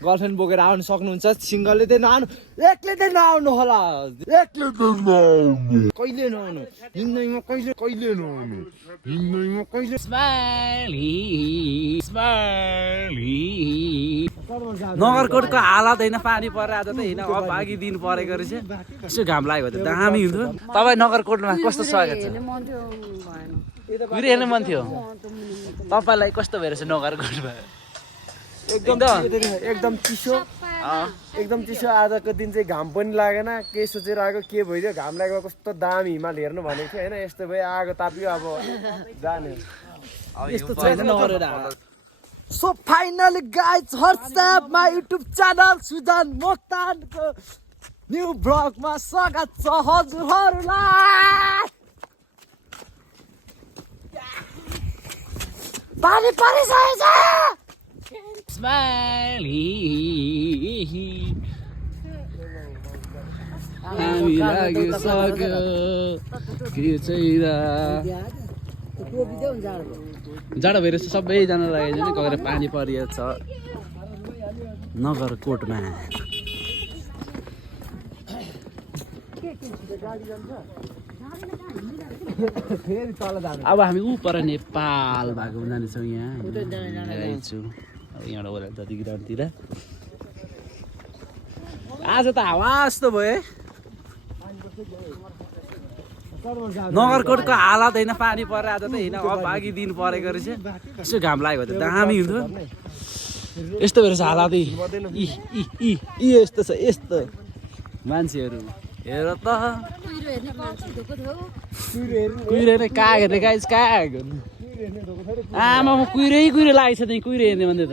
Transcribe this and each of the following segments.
girlfriend बोकेर आउनु सक्नुहुन्छ सिंगलले चाहिँ नआउनु एकले चाहिँ नआउनु होला एकले चाहिँ नआउनु कहिले नआउनु हिँड्दैमा कहिले कहिले नआउनु हिँड्दैमा कहिले नगरकोटको हालत होइन पानी परेर आज त होइन अभागी दिन परेको रहेछ यसो घाम लाग्यो त दामी हुन्थ्यो तपाईँ नगरकोटमा कस्तो स्वागत छ कुहिरो हेर्नु मन थियो तपाईँलाई कस्तो भइरहेछ नगरकोटमा एकदम चिसो आजको दिन चाहिँ घाम पनि लागेन के सोचेर आएको के भइदियो घाम लागेको कस्तो दामी हिमाल हेर्नु भनेको थियो होइन यस्तो भयो आगो ताप्यो अब जाने यस्तो छैन नगरेर so finally guys what's up my YouTube channel Sujan मोक्तानको न्यू ब्लगमा स्वागत छ हजुरहरूलाई पानी परिसकेको छ हामी लागिसक्यो के चाहिँ जाडो भइरहेछ सबैजना लागेको छ गएर पानी परिएको छ नगरकोटमा अब हामी ऊ पर नेपाल भएको जानेछौँ यहाँ आइछु यहाँबाट ओह्रालो जति ग्राउन्डतिर आज त हावा जस्तो भयो नगरकोटको हालत होइन पानी परेर आज त होइन अभागी दिन परेको रहेछ यसो घाम लाग्यो त दामी हुन्थ्यो यस्तो भएर हालत यस्तो छ यस्तो मान्छेहरू हेर त कुहिरो हेर्ने काग हेर्ने गाइस काग आमा कुहिरो लागेको छ त्यही कुहिरो हेर्ने भन्दै त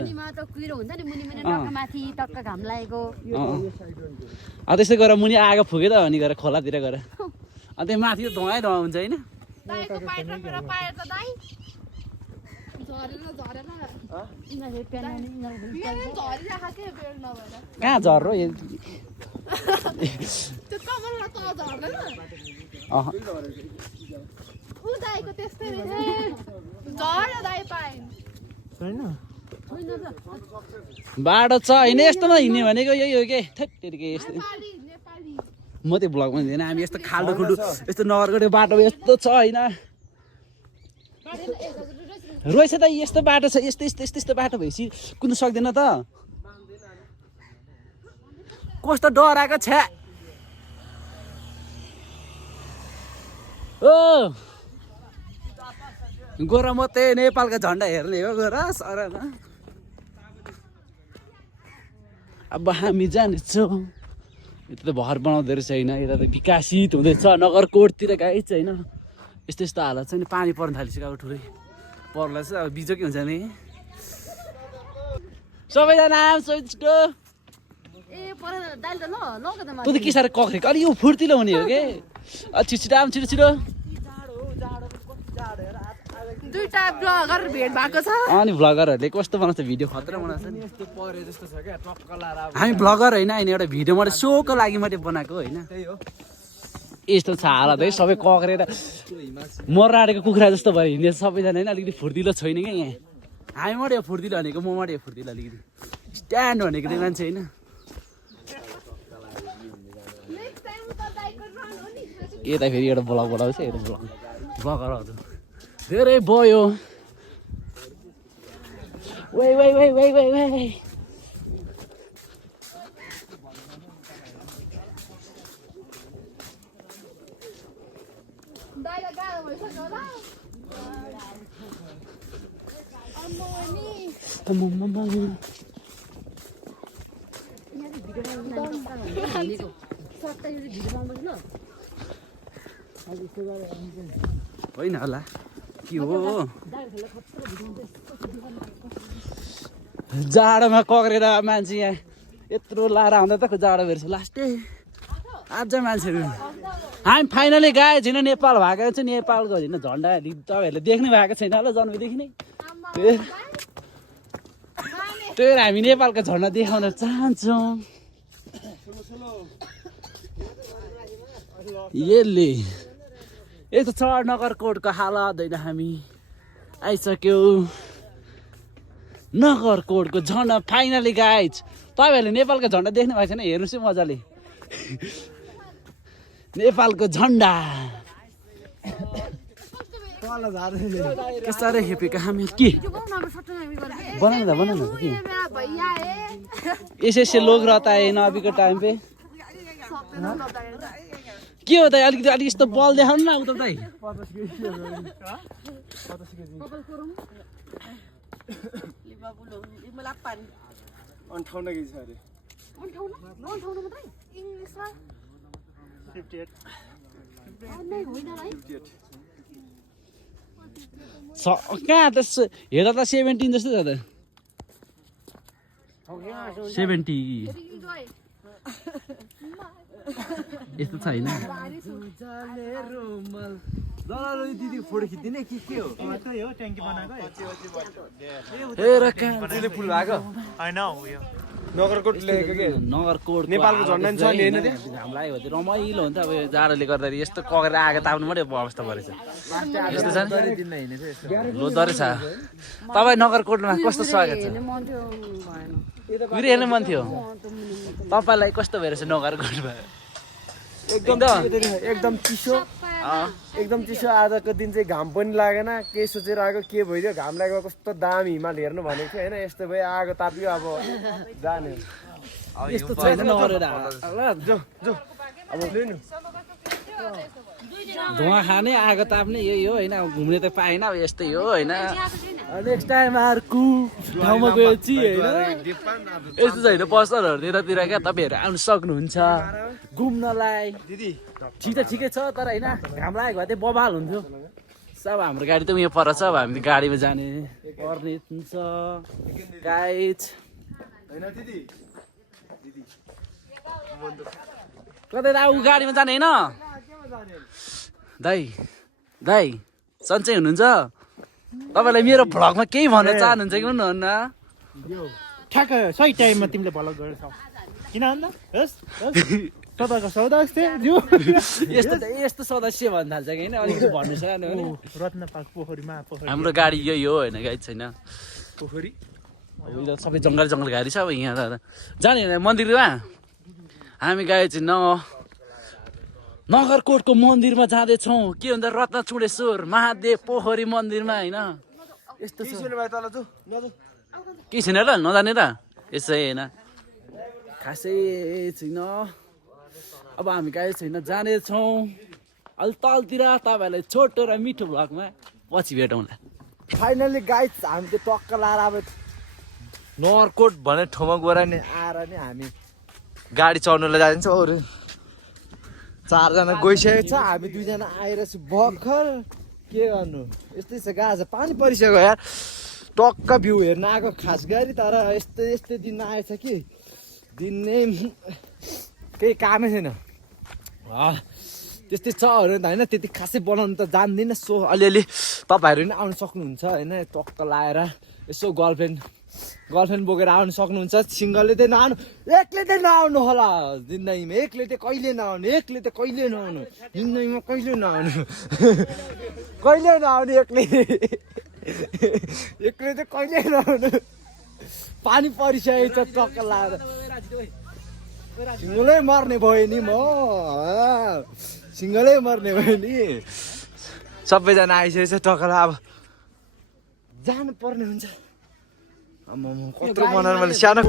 त्यस्तै गरेर मुनि आगो फुके त अनि गएर खोलातिर गएर अनि त्यही माथि धुवाइ धुवा हुन्छ होइन कहाँ झर्रो बाटो छ होइन यस्तो नहिँड्ने भनेको यही हो कि ठ्याक्कै यस्तो म त्यो भ्लगमा हिँड्दैन हामी यस्तो खाल्डो खुल्डो यस्तो नगरकोटको बाटो यस्तो छ होइन रहेछ त यस्तो बाटो छ यस्तो यस्तो यस्तो यस्तो बाटो भएपछि कुद्नु सक्दैन त कस्तो डराएको छ ओ गोरा मात्रै नेपालको झन्डा हेर्ने हो गोरा सरमा अब हामी जानेछौँ यता त भर बनाउँदो रहेछ होइन यता त विकसित हुँदैछ नगरकोटतिर गाइस होइन यस्तो यस्तो हालत छ नि पानी पर्न थालिसक्यो अब ठुलै पर्ला चाहिँ अब बिजोकै हुन्छ नि सबैजना सोचको तँ त के साह्रो कक्रेको अलि यो फुर्तिलो हुने हो कि छिटो आम छिटो छिटो दुईटा ब्लगर भेट भएको छ अनि भ्लगरहरूले कस्तो बनाउँछ भिडियो खतरा बनाउँछ नि यस्तो परे जस्तो छ क्या टक्क लाएर हामी भ्लगर होइन होइन एउटा भिडियो मैले सोको लागि मैले बनाएको होइन त्यही हो यस्तो छ हालत है सबै कक्रेर मर्रा आँटेको कुखुरा जस्तो भयो हिँड्ने सबैजना होइन अलिकति फुर्तिलो छैन क्या यहाँ हामी मात्रै फुर्तिलो भनेको म मात्रै फुर्तिलो अलिकति स्ट्यान्ड भनेको त्यो मान्छे होइन यता फेरि एउटा ब्लग बोलाउँछ एउटा ब्लगरहरू धेरै भयो way way way way way way होइन होला के हो जाडोमा कक्रेर मान्छे यहाँ यत्रो लाएर आउँदा त जाडो भेट्छ लास्टै आज मान्छेहरू हामी फाइनली गए छैन नेपाल भएको चाहिँ नेपालको होइन झन्डा तपाईँहरूले देख्नु भएको छैन होला जन्मेदेखि नै त्यही भएर हामी नेपालको झन्डा देखाउन चाहन्छौँ यसले यस्तो चढ नगरकोटको हालत होइन हामी आइसक्यौँ नगरकोटको झन्डा फाइनली गाइज तपाईँहरूले नेपालको झन्डा देख्नु भएको छैन हेर्नुहोस् है मजाले नेपालको झन्डा के साह्रै हेपेको हामी के बनाना कि ऐसे लोग रहता है ना अभी को टाइम पे के हो त अलिकति अलिक यस्तो बल देखाउनु न उता दाइ कहाँ त हेर्दा त 17 जस्तो छ त 70 यस्तो छैन दिदी फोटो खिच्दिने के हो फुल भएको नगरकोट लेखेको के नगरकोट नेपालको झन्डा नि छ नि हैन घाम लाग्यो भने रमाइलो हुन्छ अब यो जाडोले गर्दाखेरि यस्तो कगेर आगो ताप्नु मात्रै अवस्था परेछ यस्तो छ लो दरे छ तपाईँ नगरकोटमा कस्तो स्वागत छ हेर्नु मन थियो तपाईँलाई कस्तो भइरहेछ नगरकोटमा एकदम चिसो आजको दिन चाहिँ घाम पनि लागेन के सोचेर आएको के भइदियो घाम लागेको कस्तो दामी हिमाल हेर्नु भनेको थियो होइन यस्तो भयो आगो ताप्यो अब जाने यस्तो छैन नगरेर अब लिनु धुवा खाने आगो ताप्ने यही हो होइन घुम्ने त पाएन अब यस्तै हो होइन नेक्स्ट टाइम अर्को ठाउँमा गएपछि होइन यस्तो छैन पसलहरू त्यतातिर क्या तपाईँहरू आउनु सक्नुहुन्छ घुम्नलाई दिदी ठिकै छ तर होइन घाम लागेको भए चाहिँ बबाल हुन्थ्यो सब हाम्रो गाडी त उयो पर छ अब हामी गाडीमा जाने पर्ने हुन्छ गाइज हैन दिदी कतै त ऊ गाडीमा जाने होइन दाइ सन्चै हुनुहुन्छ तपाईँलाई मेरो भ्लगमा केही भन्न चाहनुहुन्छ कि भन्नुहुन्न ठ्याक्क सही टाइममा तिमीले भ्लग गरेछौ किन भन्दा सदाको सौदा यस्तो सदस्य भन्न थाल्छ कि होइन अलिकति भन्नु सानो रत्न पार्क पोखरीमा हाम्रो गाडी यही हो होइन गाडी छैन पोखरी सबै जङ्गल गाडी छ अब यहाँ जाने मन्दिरमा हामी गाडी चाहिँ नगरकोटको मन्दिरमा जाँदैछौँ के भन्छ रत्नचुडेश्वर महादेव पोखरी मन्दिरमा होइन यस्तो छ के छैन र नजाने त यसै होइन खासै छैन अब हामी गाडी छैन जानेछौँ अलि तलतिर तपाईँहरूलाई छोटो र मिठो भ्लगमा पछि भेटौँला फाइनली गाइस हामी चाहिँ टक्क लाएर अब नगरकोट भन्ने ठाउँमा गएर नि आएर नि हामी गाडी चढ्नुलाई जान्छौँ अरू 4 जना गइसकेको छ हामी 2 जना आइरहेछु भर्खर के गर्नु यस्तै छ गाज पानी परिसक्यो यार टक्क भ्यू हेर्न आएको खास गरी तर यस्तै दिन आएछ कि दिन नै केही कामै छैन त्यस्तै छ होइन त्यति खासै बनाउनु त जान्दिनँ सो अलिअलि तपाईँहरू पनि आउनु सक्नुहुन्छ होइन टक्क लाएर यसो गर्लफ्रेन्ड बोकेर आउनु सक्नुहुन्छ सिङ्गलले चाहिँ नआउनु एक्लै चाहिँ नआउनु होला जिन्दगीमा एक्लै चाहिँ कहिले नआउनु जिन्दगीमा कहिले नआउनु एक्लै चाहिँ कहिले नआउनु पानी परिसकेको छ टक्क लाएर सिङ्गलै मर्ने भयो नि सबैजना आइसकेको छ टक्क अब जानु पर्ने हुन्छ कत्रो बनाएर मैले सानो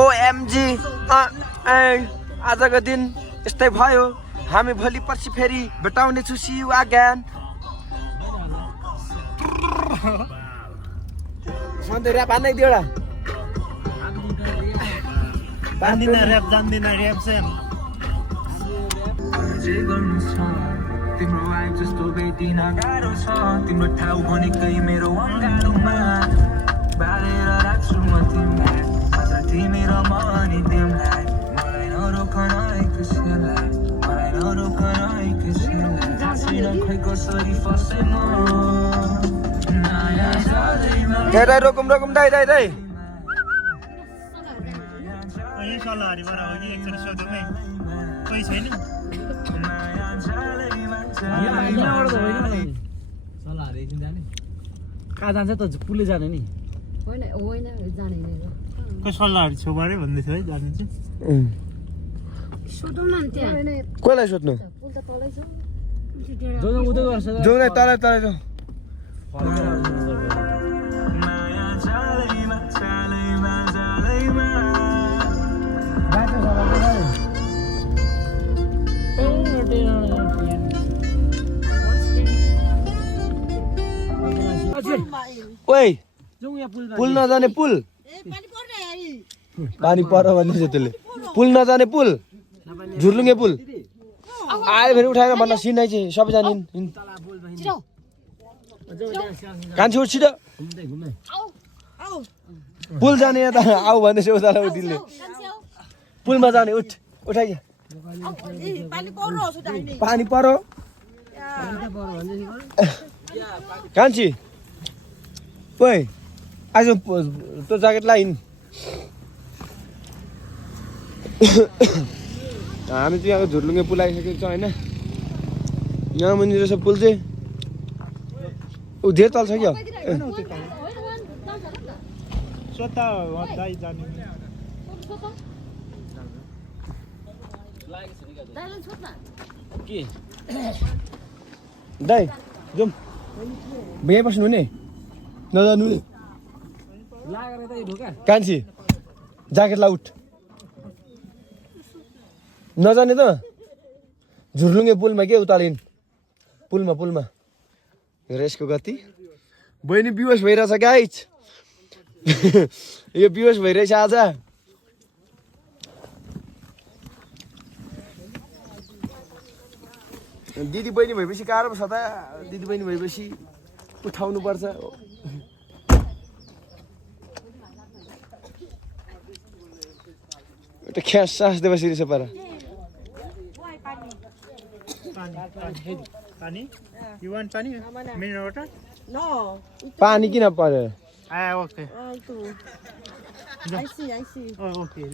ओएमजी आजको दिन यस्तै भयो हामी भोलि पर्सि फेरि भेटाउने छु सी यु अगेन सधैँ ऱ्याप हान्दै दियो एउटा जान्दिन ऱ्याप सेम तिम्रो आइज जस्तो भेटिन गाह्रो छ तिम्रो ठाउँ भनेकै मेरो अँगालोमा बालेर राख्छु म तिमीलाई अझ तिमी र म नि तिमीलाई मलाई नरोकन एकैछिनलाई खै कसरी फसे म दाइ रोकम दाइ यही सल्लाहहरू गराउ कि एकचोटि सोधौँ है कोही छैन यहाँबाट त होइन होला नि कहाँ जान्छ त पुलले जाने नि कोही सल्लाहहरू छेउबाटै भन्दै थियो है जानु चाहिँ कसलाई सोध्नु उतै गर्छ जाउँ न तल तल जाउँ माया चालैमा चालैमा चालैमा ओइ जाउँ यहाँ पुल पुल नजाने पुल पानी पर भन्दैछ त्यसले पुल नजाने पुल झुर्लुङ्गे पुल आयो फेरि उठाएर भन्न सिनाइ चाहिँ सबैजना कान्छी उठ छिटो पुल जाने त आऊ भन्दैछ उतालाई उठिले पुलमा जाने उठ उठाइ पानी परो कान्छी ओइ आज त्यो ज्याकेट लाइन हामी चाहिँ यहाँ झुर्लुङ्गे पुल आइसकेको छ होइन यहाँ मुनि रहेछ पुल चाहिँ ऊ धेरै तल छ क्या स्वतः दाइ जाने के दाइ जाउँ यहीँ बस्नु नि नजानु नि लागेर त यो ढोका कान्छी ज्याकेट ला उठ नजाने त झुर्लुङ्गे पुलमा के उतालिन् पुलमा पुलमा हेर यसको गति बहिनी बिवस भइरहेछ गाइज यो बिवस भइरहेछ आज दिदी बहिनी भएपछि गाह्रो छ त दिदी बहिनी भएपछि उठाउनु पर्छ एउटा ख्यास सास दिएपछि रहेछ पारा पानी you want pani mineral water पानी किन पर्यो okay I see oh okay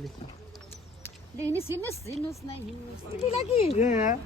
हिँड्नुहोस् हिँड्नुहोस् हिँड्नुहोस् न हिँड्नुहोस् yeah